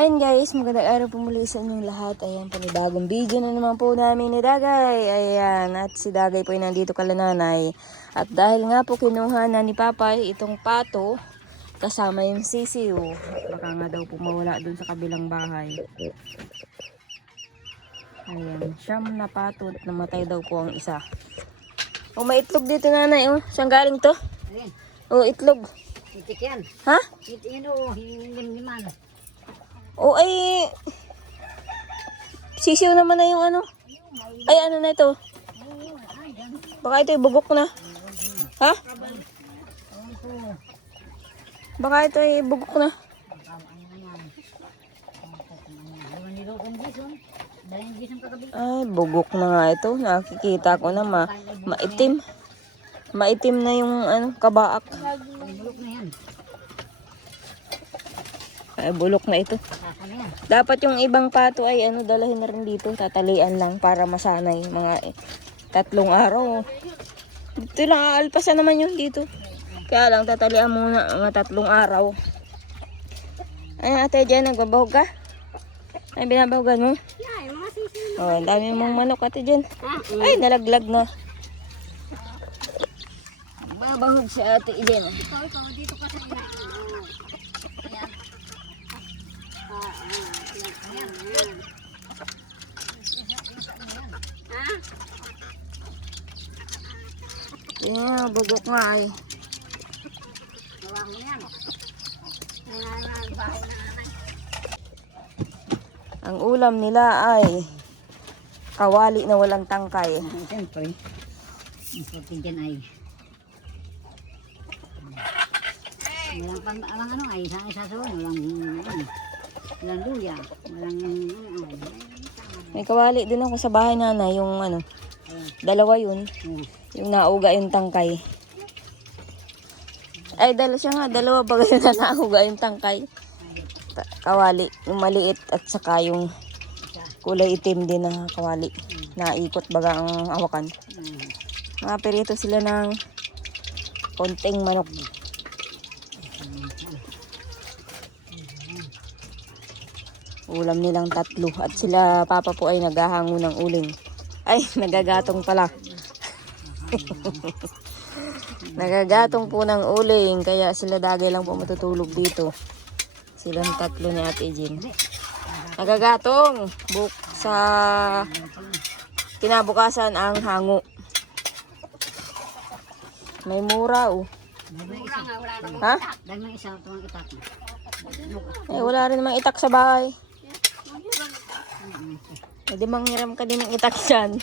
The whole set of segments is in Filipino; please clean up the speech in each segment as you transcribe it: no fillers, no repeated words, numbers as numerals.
Ayun guys, magandang araw po muli sa inyong lahat. Ayan, panibagong video na naman po namin ni Dagay. Ayan, at si Dagay po ay nandito kala nanay. At dahil nga po kinuha na ni Papay itong pato, kasama yung sisiw. Baka nga daw po mawala dun sa kabilang bahay. Ayan, siyam na pato at namatay daw po ang isa. Oh, may itlog dito nanay. Oh, saan galing to? Ayan. Oh, itlog. Itik yan. Ha? Itik yan o. Hilimliman. Oh, ay... Sisiw naman na yung ano. Ay, ano na ito? Baka ito ay bugok na. Ha? Baka ito ay bugok na. Ay, bugok na nga ito. Nakikita ko na maitim. Maitim na yung ano, kabaak. Bulok na yan. Ay, bulok na ito. Dapat yung ibang pato ay ano, dalahin na rin dito. Tatalian lang para masanay. Mga 3 araw. Dito lang, aalpasan naman yun dito. Kaya lang, tatalian muna mga 3 araw. Ay, ate dyan, nagbabahog ka? Ay, binabahogan mo? Oh, ang dami mong manok, ate dyan. Ay, nalaglag na. Babahog si ate dyan. Ikaw, dito ka sa ina. Yeah, bugok nga ay. Ang ulam nila ay kawali na walang tangkay. Siyempre, important dyan ay walang ano ay isang isasawan. Walang luya. May kawali din ako sa bahay nanay, yung ano, dalawa yun. Yung nauga yung tangkay. Ay, dalawa ba yun na nauga yung tangkay? Kawali, yung maliit at saka yung kulay itim din na kawali. Naikot baga ang awakan. Mga perito sila ng konting manok. Ulam nilang 3 at sila papa po ay naghahango ng uling. Ay, nagagatong pala. Nagagatong po ng uling, kaya sila Dagay lang po matutulog dito. Silang 3 ni Ate Jean. Nagagatong sa kinabukasan ang hango. May mura oh. Ha? Dahil may isa itong itak. Eh, wala rin namang itak sa bahay. Hindi manghiram ka din ng itak dyan.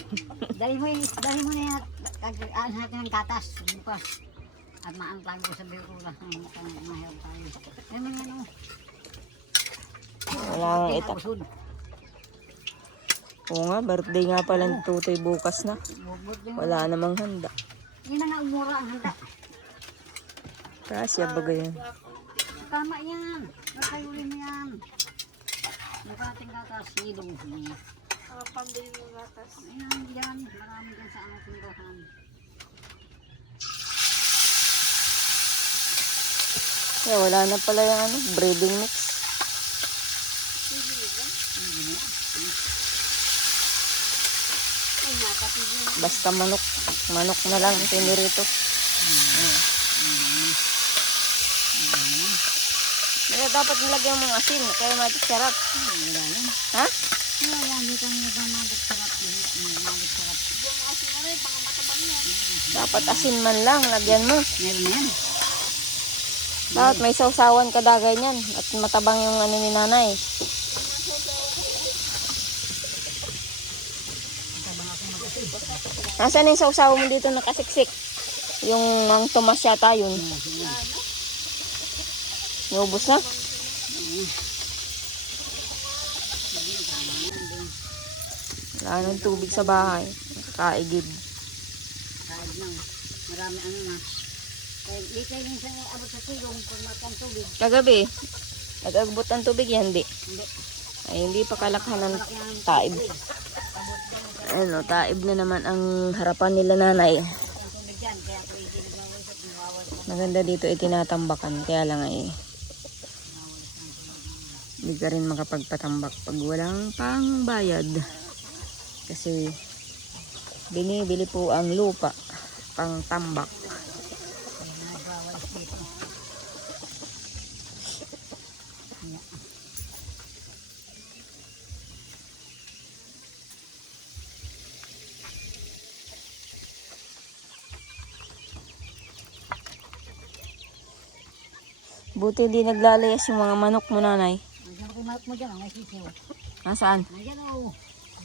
Dahil mo na yan, natin ng katas, bukas. At maan tayo sa bikula, mahirap tayo. Dahil mo na yan, Wala nga itak. Oo nga, birthday nga pala ng tutoy bukas na. Wala namang handa. Yun na nga umura ang handa. Kasya baga yan. Tama yan, nakayuli mo yan. Nakating katas, nilong. Pambili mo gatas. Ayan, yan. Marami dyan sa aking tindahan. Yeah, wala na pala yung ano, breeding mix. Basta manok. Manok na lang ang tinirito. Kaya dapat nilagyan mong asin, kaya magic sarap. Ha? Wala, hindi kami nagmamagat sarap. Magagat sarap. Dapat asin man lang, lagyan mo. Meron na yan. Dapat may sausawan ka Dagay niyan. At matabang yung ano ni nanay. Nasaan yung sausawan mo dito nakasiksik? Yung mang Tomas yata yun. Naubos na? Wala nang tubig sa bahay. Kaigib. Kahit lang. Marami ano na. Di kayo minsan abot sa silong pag matang tubig. Kagabi, nag-agbot ang tubig yan, di? Hindi. Ay, hindi pa kalakhan ng taib. Ano, taib na naman ang harapan nila nanay. Tubig yan, kaya pwede nagwawasak, nawawal. Maganda dito itinatambakan, kaya lang ay Hindi ka rin makapagpatambak pag walang pangbayad. Kasi binibili po ang lupa pang tambak. Nagbawal dito. Buti hindi naglalayas yung mga manok mo, nanay. Nandiyan ko mo dyan, may sisiw. Nasaan? Nandiyan o.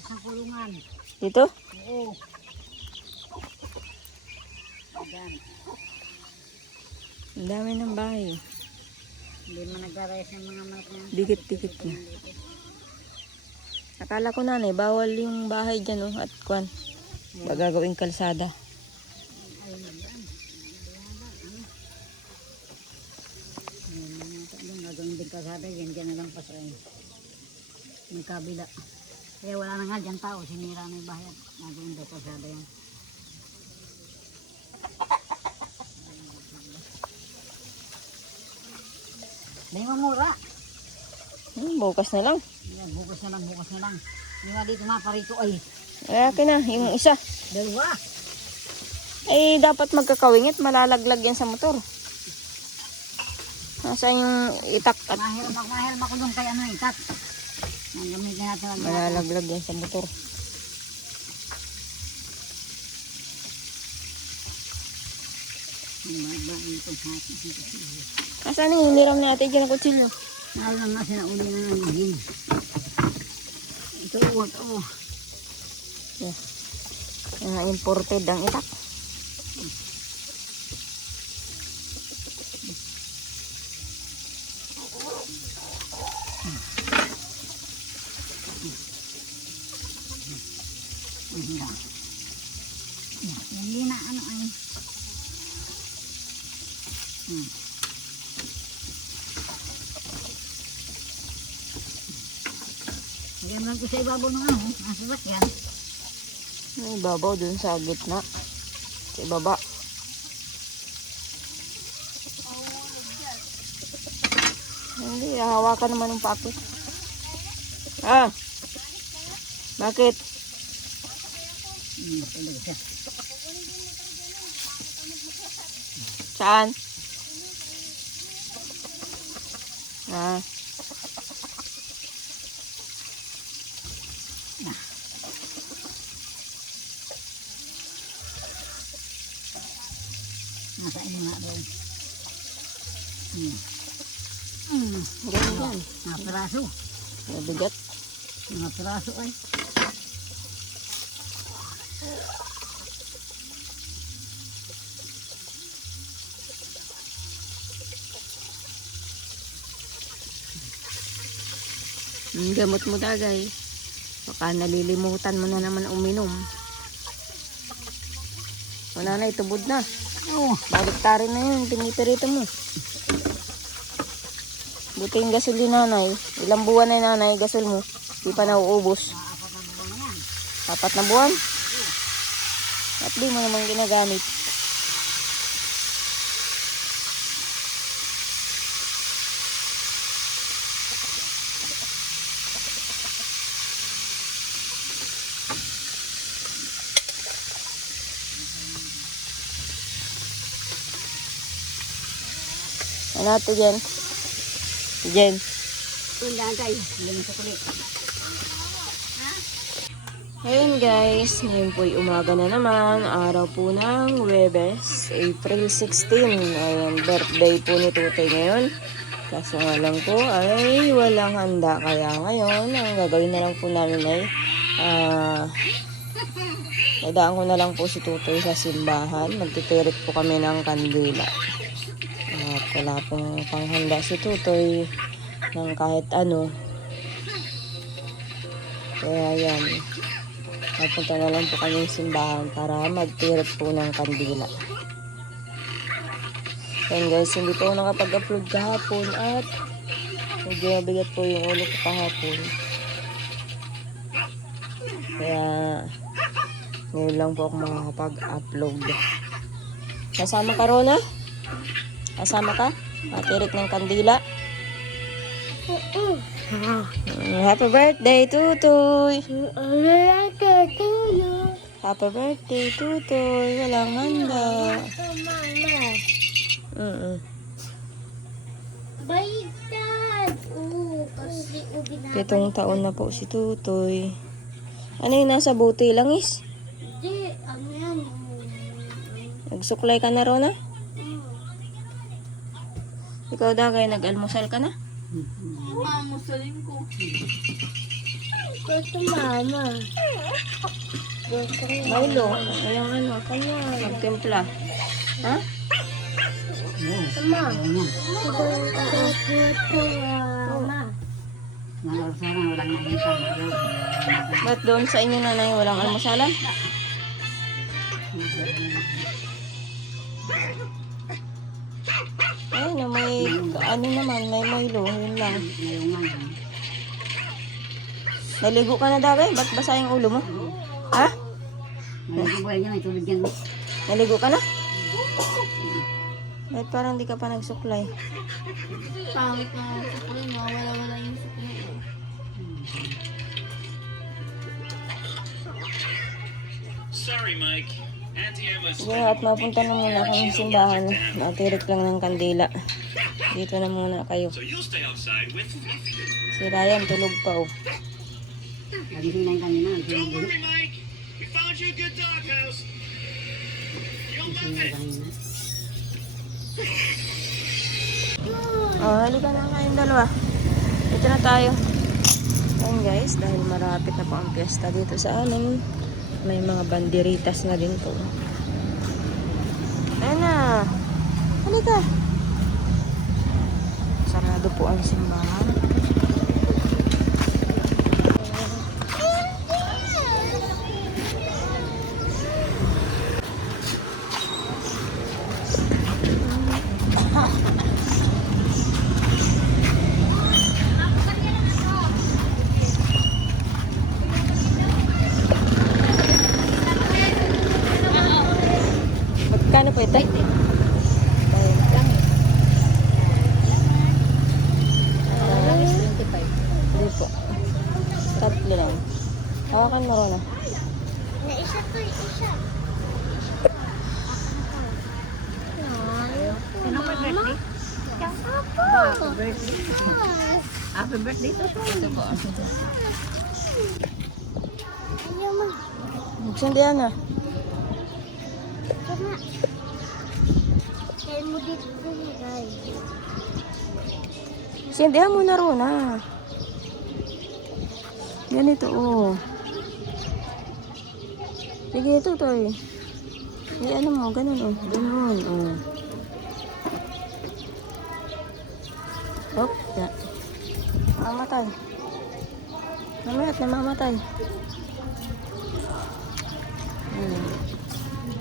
Isang kulungan. Dito? Oo. Ayan. Ang dami ng bahay. Hindi mo nagdarayas ng mga manok na. Dikit-dikit na. Akala ko, nanay, bawal yung bahay dyan, oh, at kwan. Gagawing kalsada. Ayun na yan. Gagawin din kasada yan. Diyan na lang pasayin. May kabila. Kaya wala na nga dyan tao. Sinira na yung bahay. Gagawin din kasada yan. May mamura. Bukas na lang. Yan, bukas na lang, bukas na lang. Yung nga dito maparito ay Akin na, yung isa. dalawa. Ay, dapat magkakawingit. Malalaglag yan sa motor. Nasaan yung itak at Mahiram ako doon kay ano itat. Ang gamitin natin ang malalaglag yan sa motor. Nasaan yung hiniram natin dyan ang kutsilyo? Nalang nga sinauli na ng gin. Ito, wag ako. Yeah. Yung imported ang itak. Hindi na ano ay. Lagyan lang ko sa ibabaw ng ano, nasa sakyan. May babaw dun sa gitna. Sa ibaba. Hindi, hawakan naman ng pakit. Ah! Bakit? Talaga siya. Saan? Ah. Nasa iyo nga daw. Ganyan. Mga piraso. Mabigat. Mga piraso ay. Gamot mo tagay. Baka nalilimutan mo na naman uminom. Wala na, itubod na. Oo. Baliktarin na yun, pinipirito mo. Buti yung gasol din, nanay. Ilang buwan na yun, nanay, gasol mo. Di pa nauubos. Apat na buwan na yan. 4 na buwan? At di mo naman ginagamit. Ano ito dyan? Dyan. Lagay. Hindi mo sa kulit. Ayun guys, ngayon po'y umaga na naman. Araw po ng Huwebes, April 16. Ayun, birthday po ni Tutoy ngayon. Kaso nga lang po ay walang handa. Kaya ngayon, ang gagawin na lang po namin ay dadaan ko na lang po si Tutoy sa simbahan. Magtitirik po kami ng kandila. At wala pong panghanda si Tutoy ng kahit ano. Kaya yan. Napunta na lang po kami sa simbahan para magtirip po ng kandila. Yan guys, hindi po ako nakapag-upload kahapon at medyo mabigat po yung ulo ko kahapon. Kaya ngayon lang po ako makakapag-upload. Kasama ka, Rona? Kasama ka? Matirik ng kandila? Happy birthday, Tutoy! Happy birthday, Tutoy! Walang handa. Baligtad! Oo, kasi ubi na. 7 taon na po si Tutoy. Ano yung nasa buti langis? Hindi, ano yan? Nagsuklay ka na, Rona? Ikaw dagay, nag-almusal ka na? Mamusalin ko. Gusto mama. Milo, yung ano, kanya, nagtimpla. Ha? Mama. Mama. Sarang walang nakita. Ba't doon sa inyo nanay walang almusalan? Ay, na may, ano naman, may Milo, yun lang. Ngayon nga yan. Naligo ka na dagay? Ba't basa yung ulo mo? Ha? Ngayon buhay niya, may tubig yan. Naligo ka na? Ba't parang di ka pa nagsuklay? Pangit na suklay mo. Wala yung suklay. Sorry, Mike. Auntie Emma's Sige at mapunta na muna kami sa simbahan. Natirik lang ng kandila. Dito na muna kayo. so you'll stay outside with Fluffy. Si Ryan tulog pa oh. Nagising na yung kanina. Don't worry, Mike. We found you a good doghouse. You'll love it. Oh, halika na kayong dalawa. Dito na tayo. Ayun guys, dahil marapit na po ang piyesta dito sa amin. May mga banderitas na din po. Ayun na. Halika. Sarado po ang simbahan. Magkano po ito? Bayad lang. 25. Hindi po. Tatlo lang. Hawakan mo Rona. Na isa to, isa. Sino pa birthday? Ako. Happy birthday to Ito po. Ayaw mo. Magsindihan na. Tama. Kaya mo dito guys. Sindihan mo na Rona. Ganito oh. Sige ito Toy. Hindi ano mo, ganun oh. Ganun oh. Oh, ya. Mamatay. Mamaya't namamatay.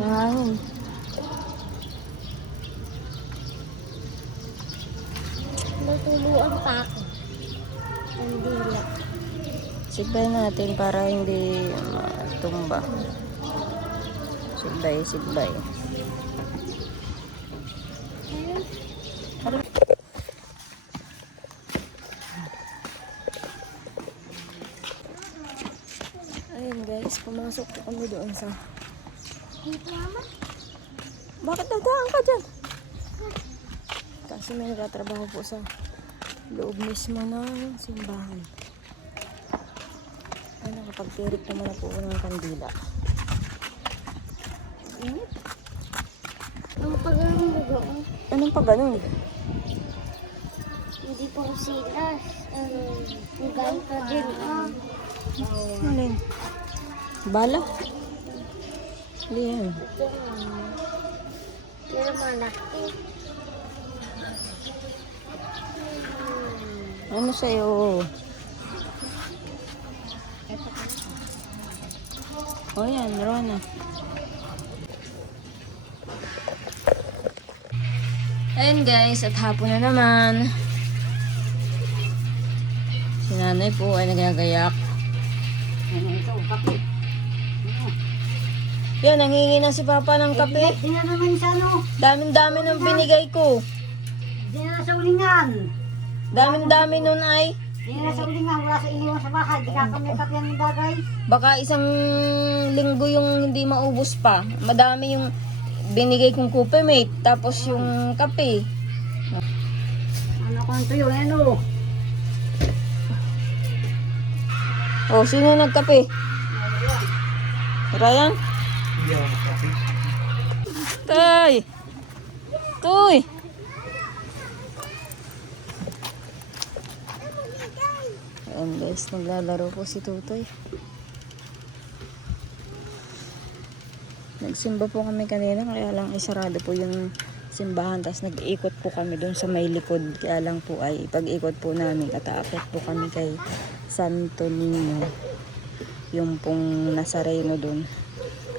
Hangin. Natuluan pa ako. Hindi lang. Sigbay natin para hindi matumba. Sigbay, sigbay. Ayun guys, pumasok po kami doon sa... Dito mama. Bakit nagdaan ka dyan? Kasi may nagtatrabaho po sa loob mismo ng simbahan. Ay, nakapagtirik naman na po ng kandila. Init. Ang pagano mo doon. Anong pa ganun? Hindi po silas. Ang ganito din. Alin? Bala? Hindi yan. Ito mama. Pero malaki. Ano sa'yo? O yan, Rona. Ayun guys, at hapon na naman. Si nanay po ay nagagayak. Ano ito? Kape. Yan, nangingi na si Papa ng kape. Di na naman sa ano. Daming-dami nung binigay ko. Di na sa ulingan. Daming-dami nun ay. Hindi na sa uling nga, wala sa iniwan sa bahay. Di ka kami kapyan ng dagay. Baka isang linggo yung hindi maubos pa. Madami yung binigay kong Coopy Mate, tapos yung kape. Ano kung ito yun, ano? Oh, sino nagkape? Ryan? Tay! Toy! Ayan guys, naglalaro po si Tutoy. Nagsimba po kami kanina, kaya lang isarado po yung simbahan. Tapos nag-iikot po kami dun sa may likod. Kaya lang po ay pag-ikot po namin, kataakit po kami kay Santo Niño. Yung pong Nazareno dun.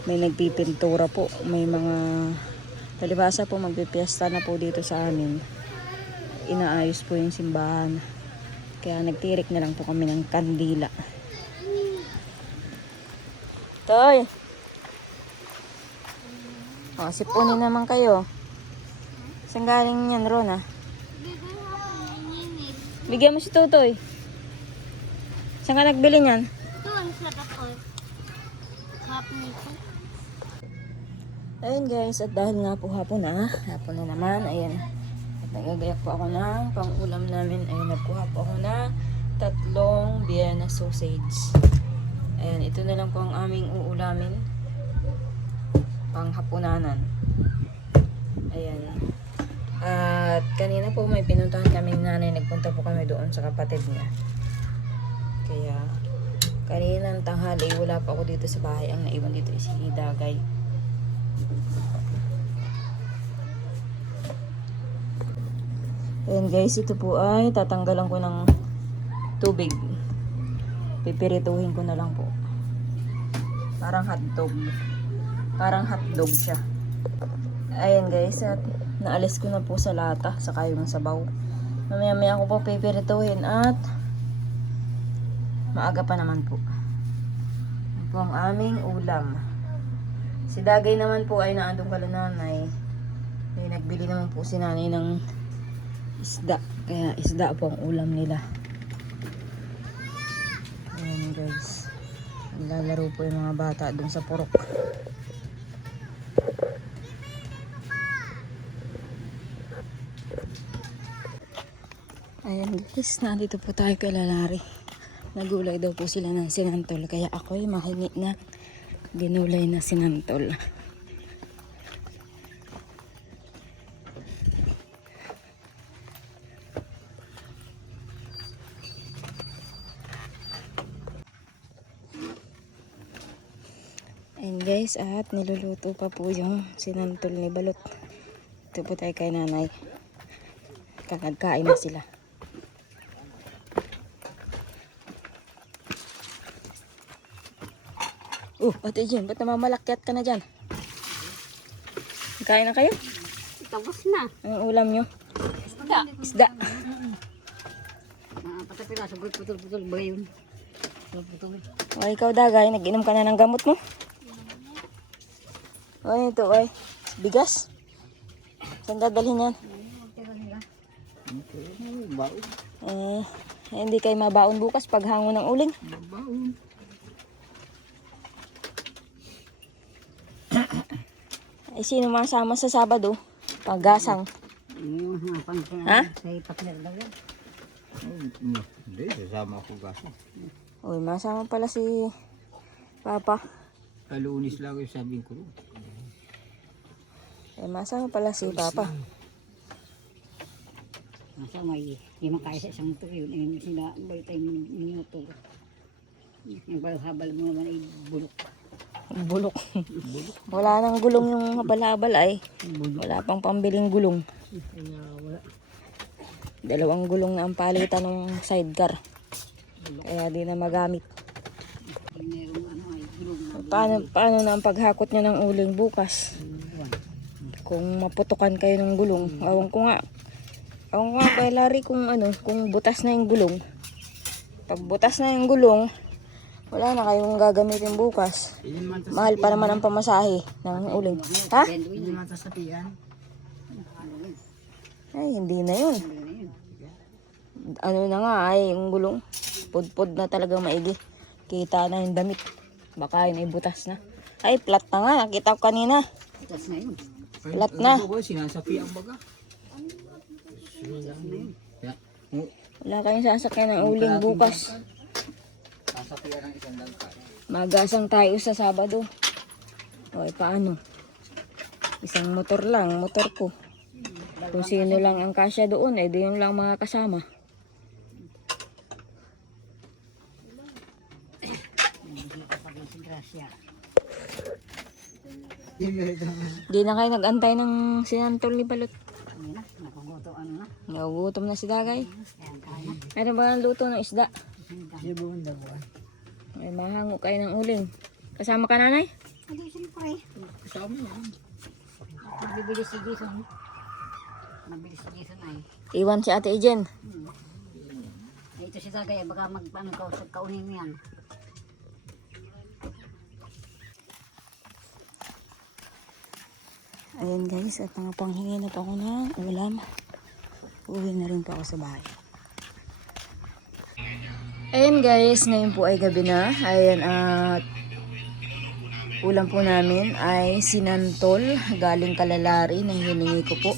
May nagpipintura po. May mga talibasa po, magpipiesta na po dito sa amin. Inaayos po yung simbahan. Kaya nagtirik na lang po kami ng kandila. Toy! O, sipunin naman kayo. Saan galing yan, Rona? Bigyan mo si Tutoy. Saan ka nagbili niyan? Doon sa tapos. Hapon nito. Ayun guys, at dahil nga po hapon na naman, ayan. At nagagayak po ako ng pang-ulam namin. Ayun, nagkuha po ako na 3 Vienna sausage. Ayan, ito na lang po ang aming uulamin. Panghapunanan. Ayan. At kanina po may pinuntahan kaming nanay. Nagpunta po kami doon sa kapatid niya. Kaya kaninang tanghali wala pa ako dito sa bahay. Ang naiwan dito is si Dagay. Ayan guys, ito po ay tatanggalan ko ng tubig. Pipirituhin ko na lang po. Parang hotdog. Parang hotdog siya. Ayan guys, at naalis ko na po sa lata, saka yung sabaw. Mamaya-maya ko po pipirituhin at maaga pa naman po. Ito po ang aming ulam. Si Dagay naman po ay naandong kala nanay. May nagbili naman po si nanay ng isda. Kaya isda po ang ulam nila. Ayan guys. Naglalaro po yung mga bata dun sa purok. Ayan guys, nandito po tayo kay Lalari. Nagulay daw po sila ng sinantol. Kaya ako'y mahingi na ginulay na sinantol. Ayan guys, at niluluto pa po yung sinantol ni Balot. Ito po tayo kay nanay. Nagkain na sila. Ate Jen, ba't namamalakyat ka na dyan? Kain na kayo? Tapos na. Ang ulam nyo? Isda. Patapila, sagot putol-putol ba yun? Putol-putol. O, ikaw Dagay, nag-inom ka na ng gamot mo? O, ito, oy. Bigas. Saan dadalhin yan? Hindi kayo mabaon bukas pag hango ng uling. Mabaon. Ay, sino masama sa Sabado? Paggasang. Ha? Sa partner daw yan. Hindi, sasama ako kasi. Uy, masama pala si Papa. Kalunis lang yung sabihin ko. Masama pala si Papa. Nasa may limang kaya sa isang ito yun. Ayun sila balik tayong minuto. Yung habal mo naman ay bulok. Bulok. Wala nang gulong yung habal-habal ay. Wala pang pambiling gulong. Wala. 2 gulong na ang palitan ng sidecar. Kaya di na magamit. Merong ano ay bulok na. Paano na ang paghakot nyo ng uling bukas? Kung maputukan kayo ng gulong. Awan ko nga kay Larry kung butas na yung gulong. Pag butas na yung gulong, wala na kayong gagamitin bukas. Mahal pa naman ang pamasahe ng uling. Ha? Hindi man sasapian. Ay, hindi na yun. ano na nga ay yung gulong. Pudpud na talaga maigi. Kita na yung damit. Baka yun ay butas na. Ay, flat na nga. Nakita ko kanina. Butas na yun. Flat na. Ano ko, sinasapi ang baga. Kaya, Wala kayong sasakyan ng uling bukas. sasapian ng isang langkay. Magasang tayo sa Sabado. O, paano? Isang motor lang, motor ko. Kung sino lang ang kasya doon, eh, doon lang mga kasama. Hindi ka pag si Gracia. Di na kayo nag-antay ng sinantol ni Balot. Hindi na, nakuguto ano na. Nagugutom na si Dagay. Ayan tayo. Ano ba ang luto ng isda? Sibuan daw ah. Ay, mahango kayo ng uling. Kasama ka, nanay? Hindi, siyempre. Kasama yan. Nagbibili si Jason. Nabili si Jason ay. Iwan si Ate Ejen. Ay, ito si Dagay, baka magpaano kaunin mo yan. Ayan guys, at panghingi na pa ako ng ulam. Uwi na rin pa ako sa bahay. Ayan guys, ngayon po ay gabi na. Ayan, at ulam po namin ay sinantol galing Kalalari ng hiningi ko po.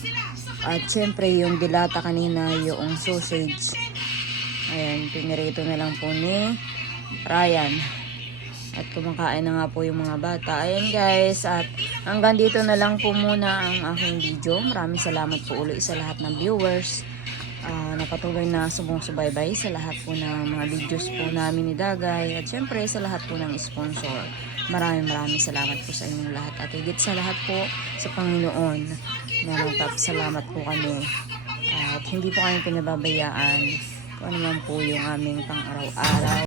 At syempre yung dilata kanina, yung sausage. Ayan, pinirito na lang po ni Ryan. At kumakain na nga po yung mga bata. Ayan guys, at hanggang dito na lang po muna ang aking video. Maraming salamat po ulit sa lahat ng viewers. Napatuloy na sumusubaybay sa lahat po ng mga videos po namin ni Dagay. At syempre sa lahat po ng sponsor. Maraming salamat po sa inyong lahat. At higit sa lahat po sa Panginoon. Salamat po kami. At hindi po kami pinababayaan kung ano man po yung aming pang-araw-araw.